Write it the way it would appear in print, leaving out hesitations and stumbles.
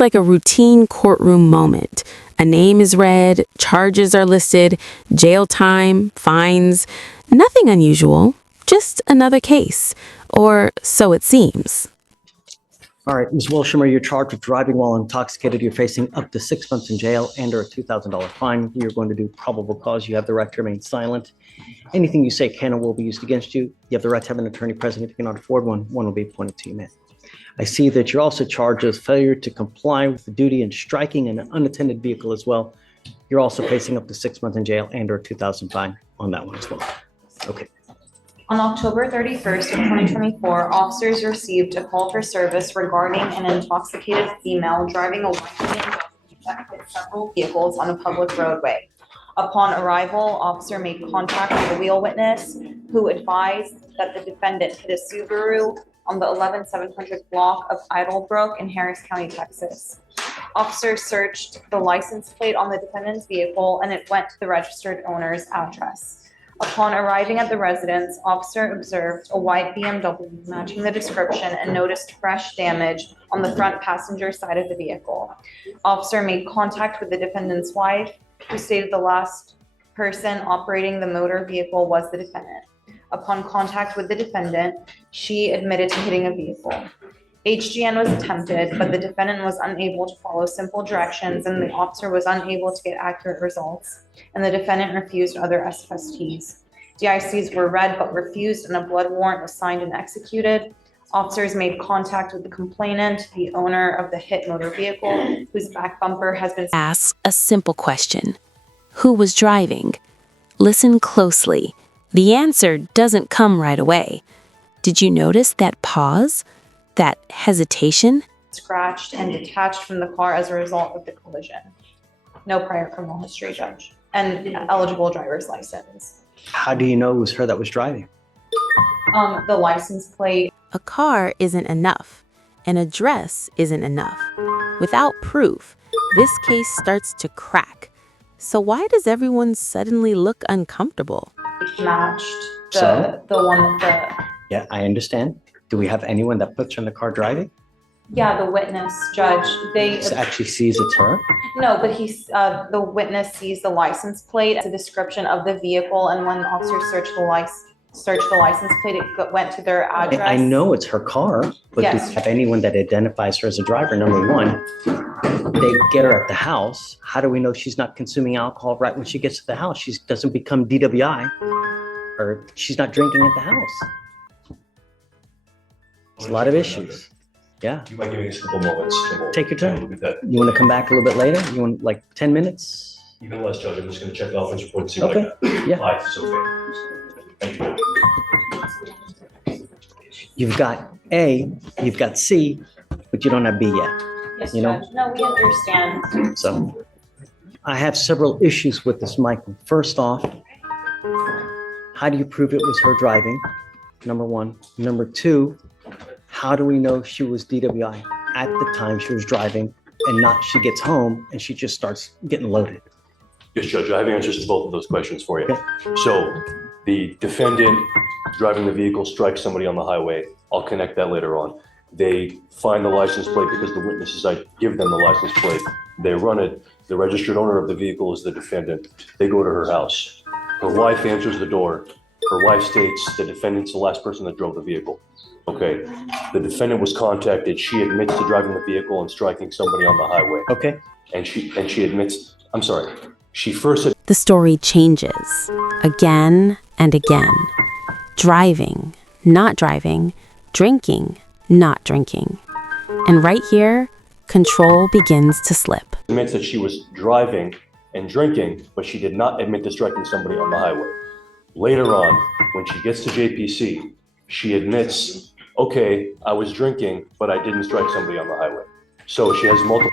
looks like a routine courtroom moment. A name is read, charges are listed, jail time, fines. Nothing unusual, just another case. Or so it seems. All right, Ms. Wilshire, you're charged with driving while intoxicated. You're facing up to 6 months in jail and or a $2,000 fine. You're going to do probable cause. You have the right to remain silent. Anything you say can and will be used against you. You have the right to have an attorney present. If you cannot afford one, one will be appointed to you, ma'am. I see that you're also charged with failure to comply with the duty and striking an unattended vehicle as well. You're also facing up to 6 months in jail and or a $2,000 fine on that one as well. Okay. On October 31st of 2024, officers received a call for service regarding an intoxicated female driving a white BMW that hit several vehicles on a public roadway. Upon arrival, officer made contact with the wheel witness, who advised that the defendant hit a Subaru on the 11700 block of Idlebrook in Harris County, Texas. Officers searched the license plate on the defendant's vehicle, and it went to the registered owner's address. Upon arriving at the residence, officer observed a white BMW matching the description and noticed fresh damage on the front passenger side of the vehicle. Officer made contact with the defendant's wife, who stated the last person operating the motor vehicle was the defendant. Upon contact with the defendant, she admitted to hitting a vehicle. HGN was attempted, but the defendant was unable to follow simple directions, and the officer was unable to get accurate results, and the defendant refused other SFSTs. DICs were read but refused, and a blood warrant was signed and executed. Officers made contact with the complainant, the owner of the hit motor vehicle, whose back bumper has been... Ask a simple question. Who was driving? Listen closely. The answer doesn't come right away. Did you notice that pause? That hesitation? Scratched and detached from the car as a result of the collision. No prior criminal history, judge, and eligible driver's license. How do you know it was her that was driving? The license plate. A car isn't enough. An address isn't enough. Without proof, this case starts to crack. So why does everyone suddenly look uncomfortable? Matched the one with the... Yeah, I understand. Do we have anyone that puts her in the car driving? Yeah, the witness, judge. They actually sees it's her? No, but the witness sees the license plate as a description of the vehicle, and when the officers searched the license plate, it went to their address. I know it's her car, but Yes. do you have anyone that identifies her as a driver? Number one, they get her at the house. How do we know she's not consuming alcohol right when she gets to the house? She doesn't become DWI, or she's not drinking at the house. There's a lot of issues. Yeah. You might give me a couple moments. And we'll Take your time. look at that. You want to come back a little bit later? You want like 10 minutes? Even less, Judge. I'm just going to check the office report and see what I Okay. got. Yeah. Life is okay. Thank you. You've got A, you've got C, but you don't have B yet. Yes, You know? judge. No, we understand. So I have several issues with this, Michael. First off, how do you prove it was her driving? Number one. Number two, how do we know she was DWI at the time she was driving and not she gets home and she just starts getting loaded? Yes, Judge. I have answers to both of those questions for you. Okay. So the defendant driving the vehicle strikes somebody on the highway. I'll connect that later on. They find the license plate because the witnesses, I give them the license plate. They run it. The registered owner of the vehicle is the defendant. They go to her house. Her wife answers the door. Her wife states the defendant's the last person that drove the vehicle. Okay. The defendant was contacted. She admits to driving the vehicle and striking somebody on the highway. Okay. And she admits, I'm sorry. She first The story changes again and again. Driving, not driving, drinking, not drinking. And right here, control begins to slip. admits that she was driving and drinking, but she did not admit to striking somebody on the highway. Later on, when she gets to JPC, she admits, okay, I was drinking, but I didn't strike somebody on the highway. So she has multiple.